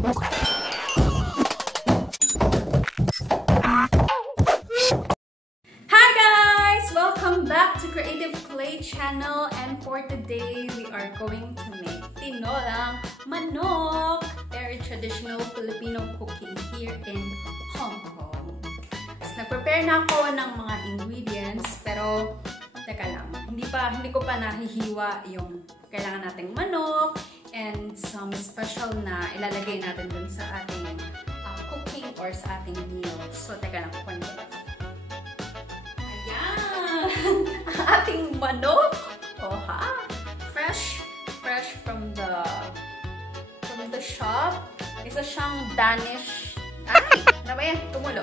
Hi guys! Welcome back to Creative Clay channel, and for today we are going to make tinolang manok. Very traditional Filipino cooking here in Hong Kong. Nag-prepare na ako ng mga ingredients, pero teka lang, hindi ko pa nahihiwa yung kailangan nating manok and some special na ilalagay natin dun sa ating cooking or sa ating meal. So teka lang, kukunin ko. Ayan! Ang ating manok! Oh ha! Fresh from the shop. Isa siyang Danish. Ay! Ano ba yan? Tumulo.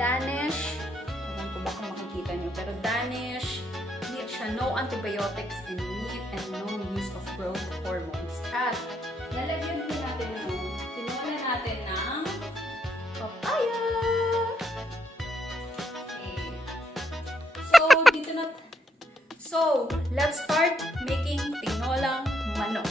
Danish. Alam ko baka makikita nyo. Pero Danish. Meat siya. No antibiotics in meat and no use of growth hormones. At lalagyan din natin tinola natin ng papaya. Okay. So, let's start making tinolang manok.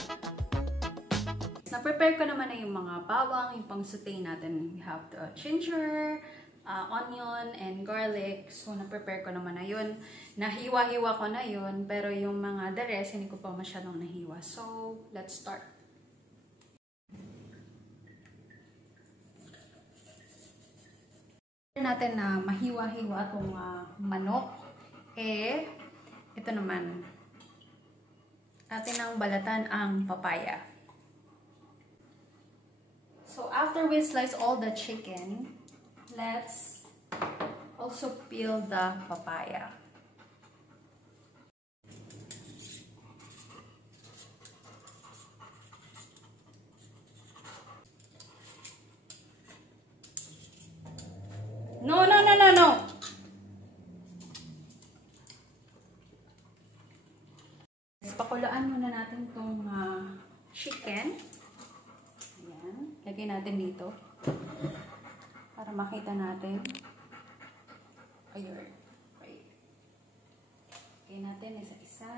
Na-prepare ko naman na yung mga bawang, yung pang-saute natin. We have the ginger, onion, and garlic. So, na-prepare ko naman na yun. Nahiwa-hiwa ko na yun, pero yung mga the rest, hindi ko pa masyadong nahiwa. So, let's start. Natin na mahiwa-hiwa itong manok. Ito naman. Atin ang balatan ang papaya. So, after we slice all the chicken, let's also peel the papaya. No! Pakulaan muna natin itong chicken. Ayan. Lagay natin dito. Para makita natin. Ayun. Okay. Lagay natin isa-isa.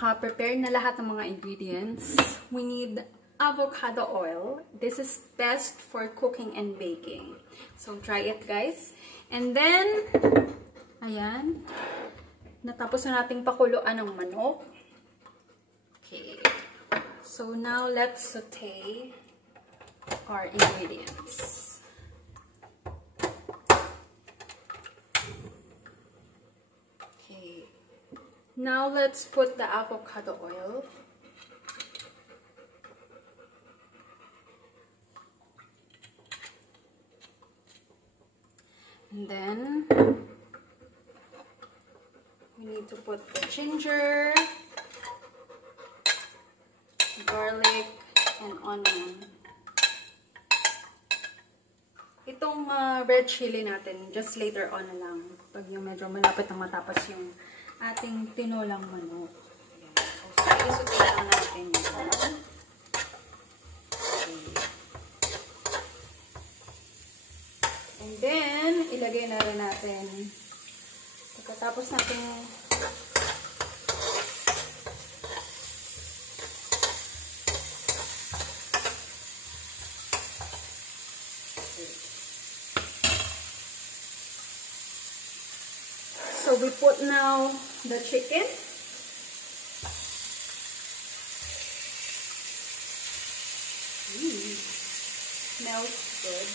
Prepare na lahat ng mga ingredients. We need avocado oil. This is best for cooking and baking. So, try it, guys. And then, ayan. Natapos na nating pakuluan ng manok. Okay. So, now, let's saute our ingredients. Now, let's put the avocado oil. And then, we need to put the ginger, garlic, and onion. Itong red chili natin, just later on na lang. Pag yung medyo malapit na matapos yung ating tinolang manok. So, isute lang natin yun. Okay. And then, ilagay na rin natin. Pagkatapos natin so we put now the chicken. Smells good.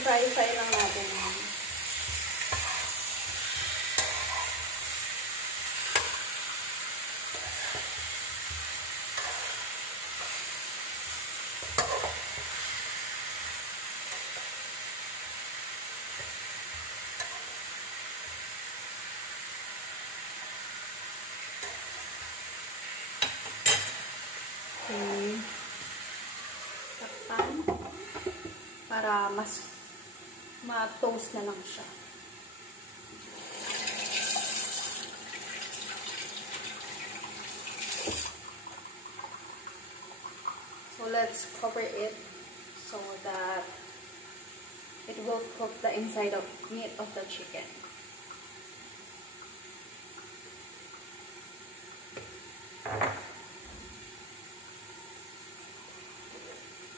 fry lang natin yan. Okay. Takpan para mas ma-toast na lang siya. So let's cover it so that it will cook the inside of meat of the chicken.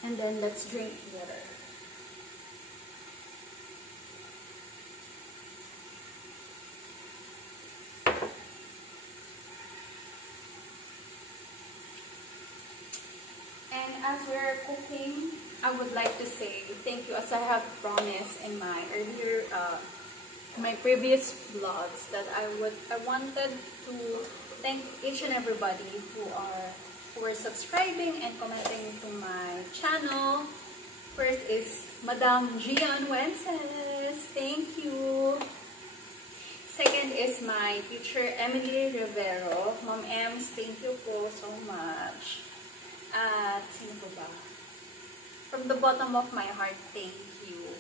And then let's drink water. And as we're cooking, I would like to say thank you, as I have promised in my earlier, my previous vlogs, that I wanted to thank each and everybody who are subscribing and commenting to my channel. First is Madam Gian Wences, thank you. Second is my teacher Emily Rivero. Mom Ems, thank you po so much. At sino po ba? From the bottom of my heart, thank you.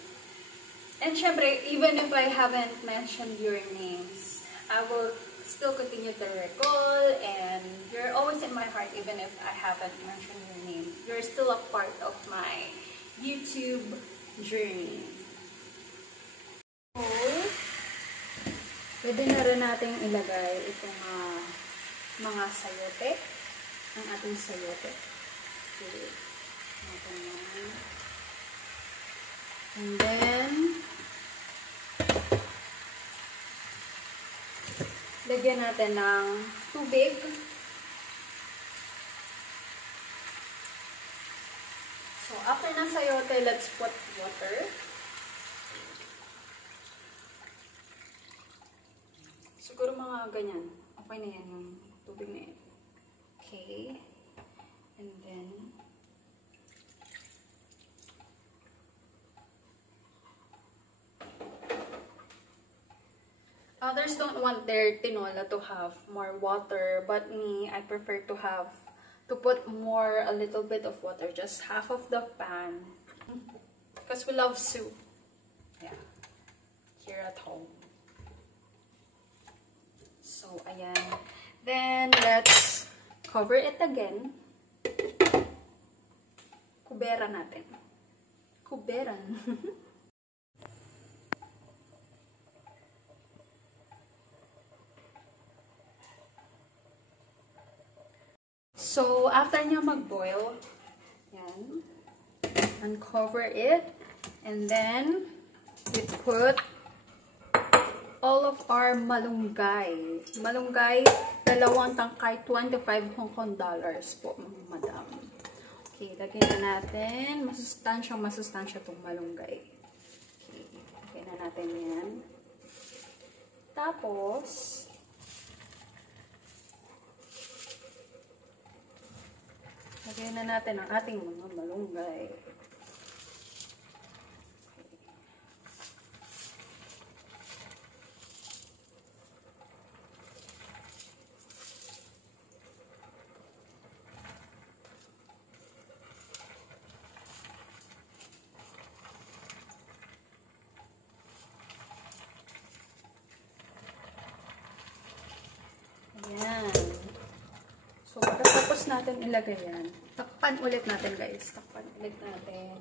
And syempre, even if I haven't mentioned your names, I will still continue to recall, and you're always in my heart even if I haven't mentioned your name. You're still a part of my YouTube journey. So, pwede na rin natin ilagay itong mga sayote, ang ating sayote. Okay. And then, lagyan natin ng tubig. So, after ng sayote, let's put water. Siguro mga ganyan. Okay na yan yung tubig na yan. Okay. And then, others don't want their tinola to have more water, but me, I prefer to put a little bit of water, just half of the pan, because we love soup. Yeah, here at home. So, ayan. Then, let's cover it again. Kubera natin. Kuberan. So, after niya mag-boil, yan, uncover it, and then we put all of our malunggay. Malunggay, 2 tangkay, 25 Hong Kong dollars po, madam. Okay, lagyan na natin. Masustansya itong malunggay. Okay, lagyan na natin yan. Tapos, lagyan na natin ang ating mga malunggay. Ayan. So, pagkatapos natin ilagay yan, takpan ulit natin, guys. Takpan ulit natin.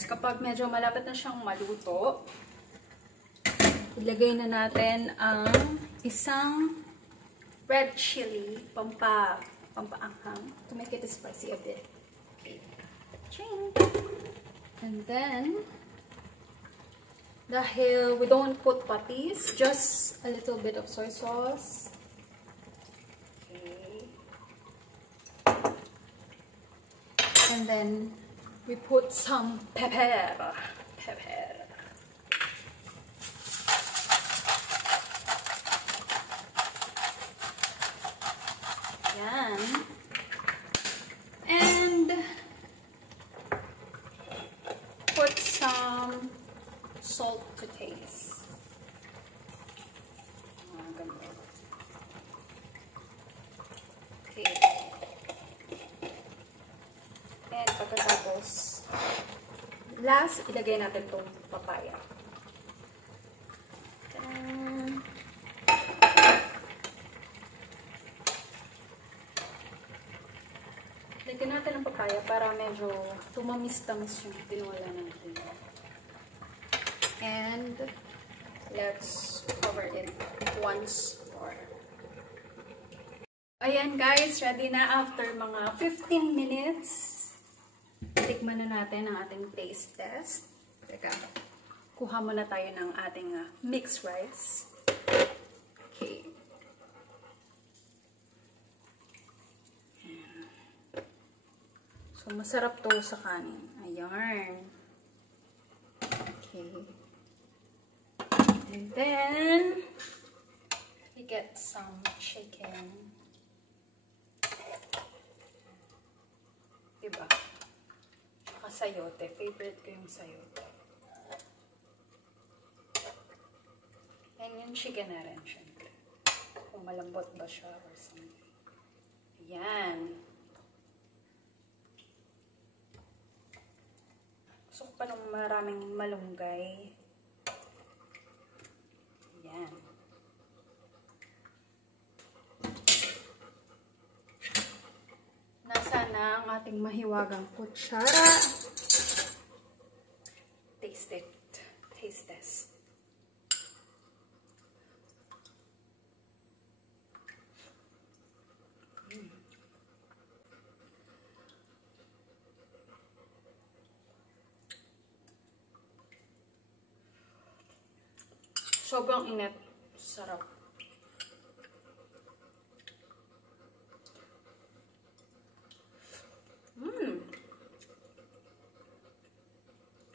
guys, kapag medyo malapit na siyang maluto, ilagay na natin ang isang red chili, pampaanghang, to make it spicy a bit. Okay. Ching! And then, dahil we don't put patties, just a little bit of soy sauce. Okay. And then, we put some pepper. Yan. And put some salt to taste. Okay. And pagkatapos, last, ilagay natin itong papaya. Lagyan natin ang papaya para medyo tumamis-tamis yung tinola natin. And let's cover it once more. Ayan guys, ready na after mga 15 minutes. Tikman na natin ang ating taste test. Teka, kuha muna tayo ng ating mixed rice. Okay. So, masarap to sa kanin. Ayan. Okay. And then, we get some chicken. Diba? Tsaka sayote. Favorite ko yung sayote. And yung chicken na rin, syempre. Kung malambot ba siya or something. Ayan. Gusto ko pa ng maraming malunggay. Ayan. Nasa na ang ating mahiwagang kutsara. Taste it. Taste test. Sobrang init. Sarap.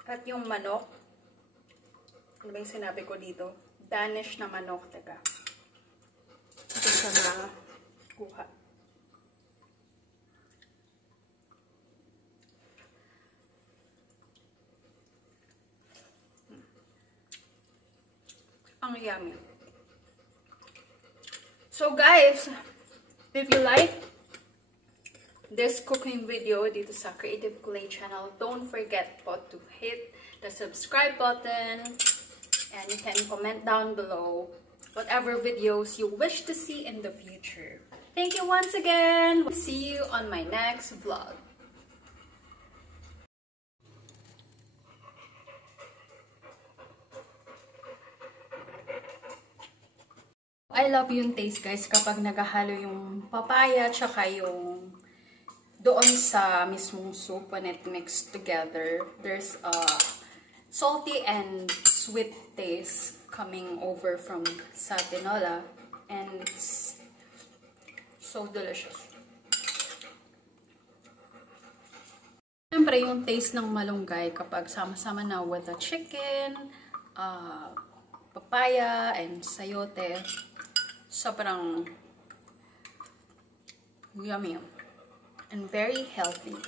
At yung manok, ano ba yung sinabi ko dito? Danish na manok, taga. Ito sa mga kuha. Ang yummy. So guys, if you like this cooking video dito sa Creative Clay channel, don't forget po to hit the subscribe button and you can comment down below whatever videos you wish to see in the future. Thank you once again. See you on my next vlog. I love yung taste guys kapag naghahalo yung papaya tsaka yung doon sa mismong soup when it mixed together. There's a salty and sweet taste coming over from sa tinola and it's so delicious. Siyempre yung taste ng malunggay kapag sama-sama na with the chicken, papaya, and sayote. Sobrang yummy and very healthy.